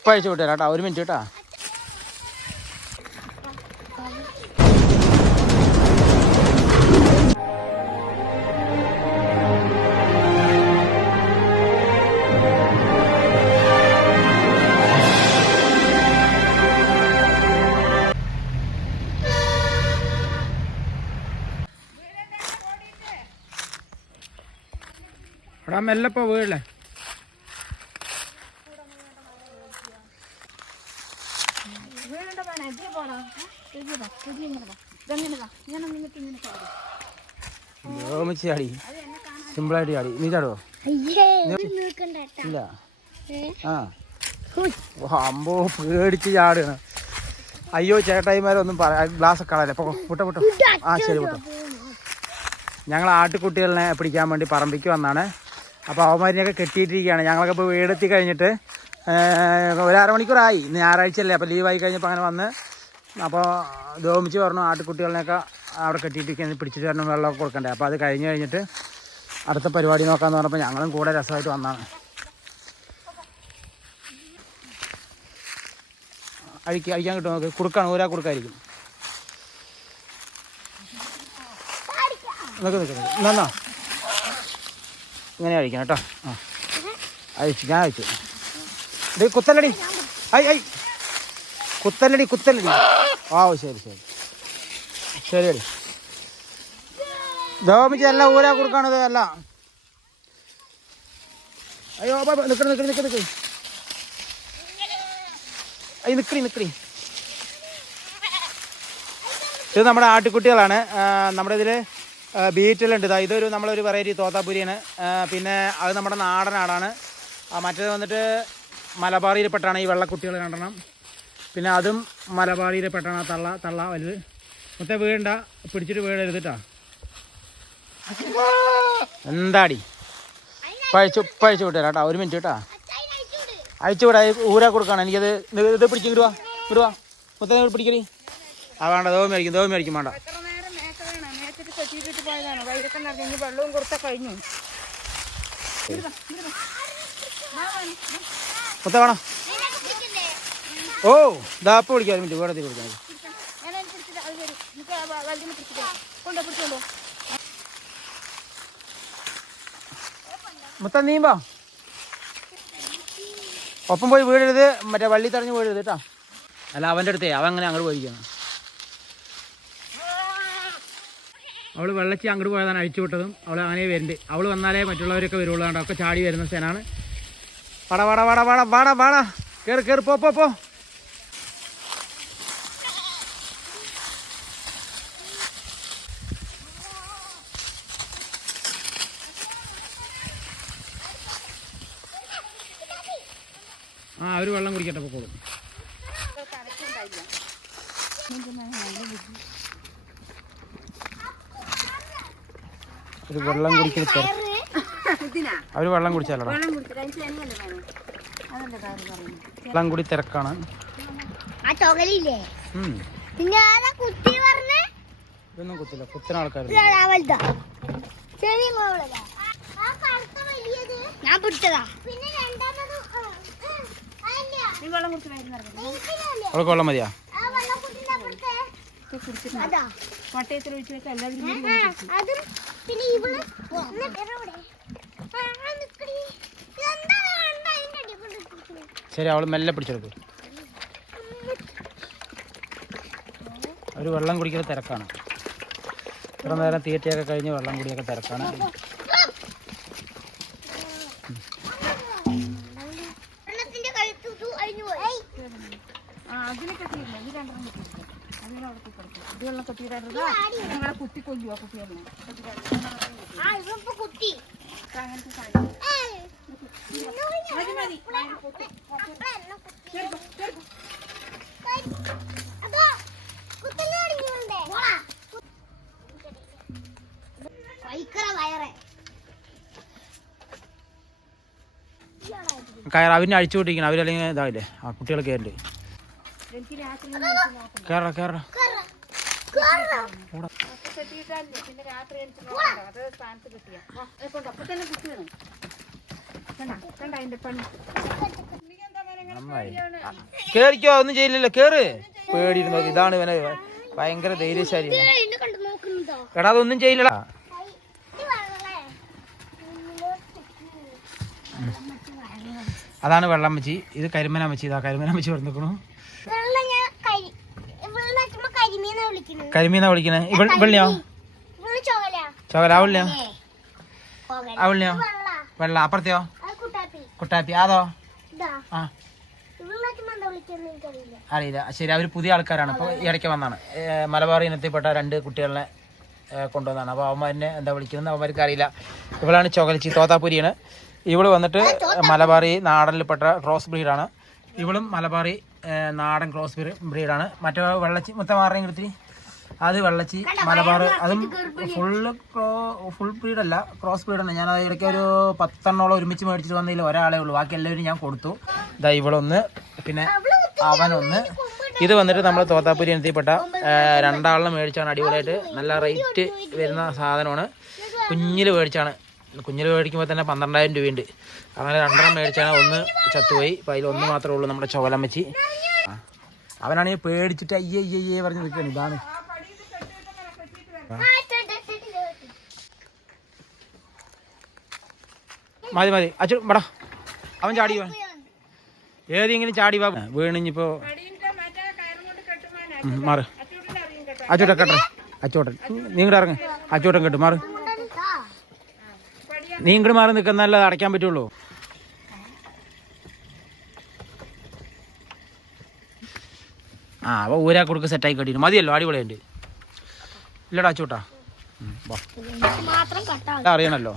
ഇപ്പം അഴിച്ചു വിട്ടേരാ കേട്ടോ, ഒരു മിനിറ്റ് കേട്ടോ. എടാ മെല്ലപ്പോ വീഴല്ലേ. ചാടി സിമ്പിളായിട്ട് ചാടി. നീ ചാടുവോ? ഇല്ല. ആ അമ്പോ പേടിച്ച് ചാടുകയാണ്. അയ്യോ ചേട്ടായിമാരൊന്നും പറയാ. ഗ്ലാസ് കളയല്ലേ. പൊട്ടോ പൊട്ടോ. ആ ശരി പൊട്ടോ. ഞങ്ങൾ ആട്ടുകുട്ടികളിനെ പിടിക്കാൻ വേണ്ടി പറമ്പിക്ക് വന്നാണ്. അപ്പോൾ അവന്മാരിനെയൊക്കെ കെട്ടിയിട്ടിരിക്കുകയാണ്. ഞങ്ങളൊക്കെ ഇപ്പോൾ വീടെത്തി കഴിഞ്ഞിട്ട് ഒരു അരമണിക്കൂറായി. ഇന്ന് ഞായറാഴ്ചയല്ലേ, അപ്പോൾ ലീവായി കഴിഞ്ഞപ്പോൾ അങ്ങനെ വന്ന്. അപ്പോൾ ധോമിച്ച് പറഞ്ഞു ആട്ടുകുട്ടികളിനെയൊക്കെ അവിടെ കെട്ടിയിട്ടിരിക്കുകയാണ്, പിടിച്ചിട്ട് വരണം, വെള്ളമൊക്കെ കൊടുക്കണ്ടേ. അപ്പോൾ അത് കഴിഞ്ഞ് അടുത്ത പരിപാടി നോക്കാമെന്ന് പറഞ്ഞപ്പോൾ ഞങ്ങളും കൂടെ രസമായിട്ട് വന്നതാണ്. അഴിക്കാൻ കിട്ടും നോക്ക്. കുറുക്കാണ്, ഊരാ കുറുക്കായിരിക്കും. എന്നാ ഇങ്ങനെ അഴിക്കണം കേട്ടോ. ആ അഴിച്ചു, ഞാൻ അഴിച്ചു. ഇത് കുത്തല്ലടി. കുത്തല്ലടി. ആ ശരി ശരിയടി. ധോമിച്ച് എല്ലാം ഊരാ കൊടുക്കാണത് അല്ല. അയ്യോ നിക്കടി. അയ്യ നിക്കടി. ഇത് നമ്മുടെ ആട്ടുകുട്ടികളാണ്. നമ്മുടെ ഇതിൽ ബീറ്റലുണ്ട്. ഇതൊരു നമ്മളൊരു വെറൈറ്റി തോത്താപ്പുരിയാണ്. പിന്നെ അത് നമ്മുടെ നാടൻ ആടാണ്. മറ്റേത് വന്നിട്ട് മലബാറിയിൽപ്പെട്ടാണ് ഈ വെള്ളക്കുട്ടികൾ രണ്ടെണ്ണം. പിന്നെ അതും മലബാറിയിൽപ്പെട്ടാണ് തള്ള വലുത്. മൊത്തം വീഴണ്ട, പിടിച്ചിട്ട് വീഴരുത് കേട്ടോ. എന്താടി പഴിച്ചു വിട്ടേരാ കേട്ടോ, ഒരു മിനിറ്റ് കേട്ടോ. അഴിച്ചു വിടാ, ഊരാ കൊടുക്കാണ്. എനിക്കത് ഇത് പിടിക്കും. ഇടുവാ മൊത്തം പിടിക്കല്. ആ വേണ്ട, ദോമി അടിക്കും വേണ്ട. വെള്ളവും കൊടുത്ത കഴിഞ്ഞു. മൊത്തം വേണം. ഓ ദാപ്പ പിടിക്കാം, ഒരു മിനിറ്റ് വേടത്തിൽ കൊടുക്കാൻ. മൊത്തം നീമ്പോ ഒപ്പം പോയി വീഴരുത്, മറ്റേ വള്ളി തടഞ്ഞ് വീഴരുത് കേട്ടോ. അല്ല അവൻ്റെ അടുത്തേ അവൻ അങ്ങനെ അങ്ങോട്ട് പോയിരിക്കണം. അവൾ വെള്ളച്ചി അങ്ങോട്ട് പോയതാണ് അഴിച്ചു വിട്ടതും. അവൾ അങ്ങനെ വരുന്നുണ്ട്. അവൾ വന്നാലേ മറ്റുള്ളവരൊക്കെ വരുള്ളൂ. ഒക്കെ ചാടി വരുന്ന സേനാണ്. വാടാ കേറ് പോ. ആ അവർ വെള്ളം കുടിക്കട്ടെ, പൊക്കോളും. ഒരു വെള്ളം കുടിക്കൽ അവര് വെള്ളം കുടിച്ചാലോ. വെള്ളം കൂടി തിരക്കാണ്. ഇതൊന്നും കുത്തില്ല, കുത്തുന്ന ആൾക്കാർ. അവൾക്ക് വെള്ളം മതിയാ? പട്ടയത്തിൽ ഒഴിച്ച് വെച്ചാൽ എല്ലാവരും ശരി. അവള് മെല്ലെ പിടിച്ചെടുക്കും. അവര് വെള്ളം കുടിക്കുന്ന തിരക്കാണ്. ഇത്ര നേരം തീറ്റയൊക്കെ കഴിഞ്ഞ് വെള്ളം കുടിയൊക്കെ തിരക്കാണ്. കുത്തി കൊല്ലുവാ കുട്ടികളെ. കയറ അവരിനെ അഴിച്ചു വിട്ടിരിക്കണം. അവരല്ലെങ്കിൽ ഇതാവില്ലേ, ആ കുട്ടികൾ കയറില്ലേ. കേറ പിന്നെ രാത്രി അത് സ്ഥാനത്ത് കിട്ടിയ അപ്പൊ തന്നെ കുട്ടിയാണ്. കണ്ട അതിന്റെ പണി. നന്നായി. കേറിക്കോ, ഒന്നും ചെയ്യില്ലല്ലോ, കേറ്. പേടിയിരുന്നു. ഇതാണ് ഇവനെ ഭയങ്കര ധൈര്യശാലി. എടാ അതൊന്നും ചെയ്യില്ലടാ. അതാണ് വെള്ളമ്മച്ചി, ഇത് കരിമനമ്മച്ചി. ഇതാ കരിമനമ്മച്ചി പറഞ്ഞിരിക്കണു. കരിമീനാ വിളിക്കണേ. വെള്ളിയോ ചോകല? അവളിയോ? അവളിയോ? വെള്ള. അപ്പുറത്തെയോ? കുട്ടാപ്പി. അതോ? ആ അറിയില്ല. ശരി, അവർ പുതിയ ആൾക്കാരാണ്. ഇപ്പോൾ ഈ ഇടയ്ക്ക് വന്നാണ്. മലബാർ ഇനത്തിൽപ്പെട്ട 2 കുട്ടികളെ കൊണ്ടുവന്നതാണ്. അപ്പോൾ അവന്മാരിനെ എന്താ വിളിക്കുന്നത് അവന്മാർക്ക് അറിയില്ല. ഇവളാണ് ചൊകലച്ചി, തോത്താപ്പുരിയാണ്. ഇവള് വന്നിട്ട് മലബാറി നാടനിൽപ്പെട്ട ക്രോസ് ബ്രീഡാണ്. ഇവളും മലബാറി നാടൻ ക്രോസ് ബ്രീഡാണ്. മറ്റേ വെള്ളച്ചി മുത്തമാറിനെയും കിടത്തി അത് വെള്ളച്ചി മലബാർ, അതും ഫുൾ ബ്രീഡല്ല, ക്രോസ് ബ്രീഡാണ്. ഞാൻ ഇടയ്ക്ക് ഒരു 10 ഒരുമിച്ച് മേടിച്ചിട്ട് വന്നതിൽ ഒരാളെ ഉള്ളൂ. ബാക്കി എല്ലാവരും ഞാൻ കൊടുത്തു. ഇതാ ഇവളൊന്ന്, പിന്നെ അവനൊന്ന്. ഇത് വന്നിട്ട് നമ്മൾ തോത്താപ്പുരി ഇനത്തിൽപ്പെട്ട 2 മേടിച്ചാണ്. അടിപൊളിയായിട്ട് നല്ല റേറ്റ് വരുന്ന സാധനമാണ്. കുഞ്ഞിൽ മേടിച്ചാണ്. കുഞ്ഞിൽ മേടിക്കുമ്പോൾ തന്നെ 12,000 രൂപയുണ്ട്. അങ്ങനെ 2 മേടിച്ചാണ്. ഒന്ന് ചത്തുപോയി. അപ്പോൾ അതിലൊന്ന് മാത്രമേ ഉള്ളൂ നമ്മുടെ ചോലമ്മച്ചി. അവനാണെങ്കിൽ പേടിച്ചിട്ട് അയ്യേ പറഞ്ഞ് നിൽക്കുകയാണ്. ഇതാണ് മതി അച്ചു പടാ. അവൻ ചാടി വാ, ഏതെങ്കിലും ചാടി വാ. വീണിഞ്ഞിപ്പോ മാറ്. അച്ചോട്ടൻ കെട്ടെ. അച്ചോട്ടൻ നീ ഇങ്ങോട്ട് ഇറങ്ങ്. അച്ചോട്ടൻ കെട്ട് മാറ്. നീ ഇങ്ങോട്ട് മാറി നിൽക്കുന്നല്ല അടയ്ക്കാൻ പറ്റുള്ളൂ. അപ്പോൾ ഊരാ കൊടുക്ക് സെറ്റായി കെട്ടിയിട്ട് മതിയല്ലോ. അടിപൊളിയുണ്ട് ഇല്ലടാ അച്ചോട്ടാ. അറിയണല്ലോ.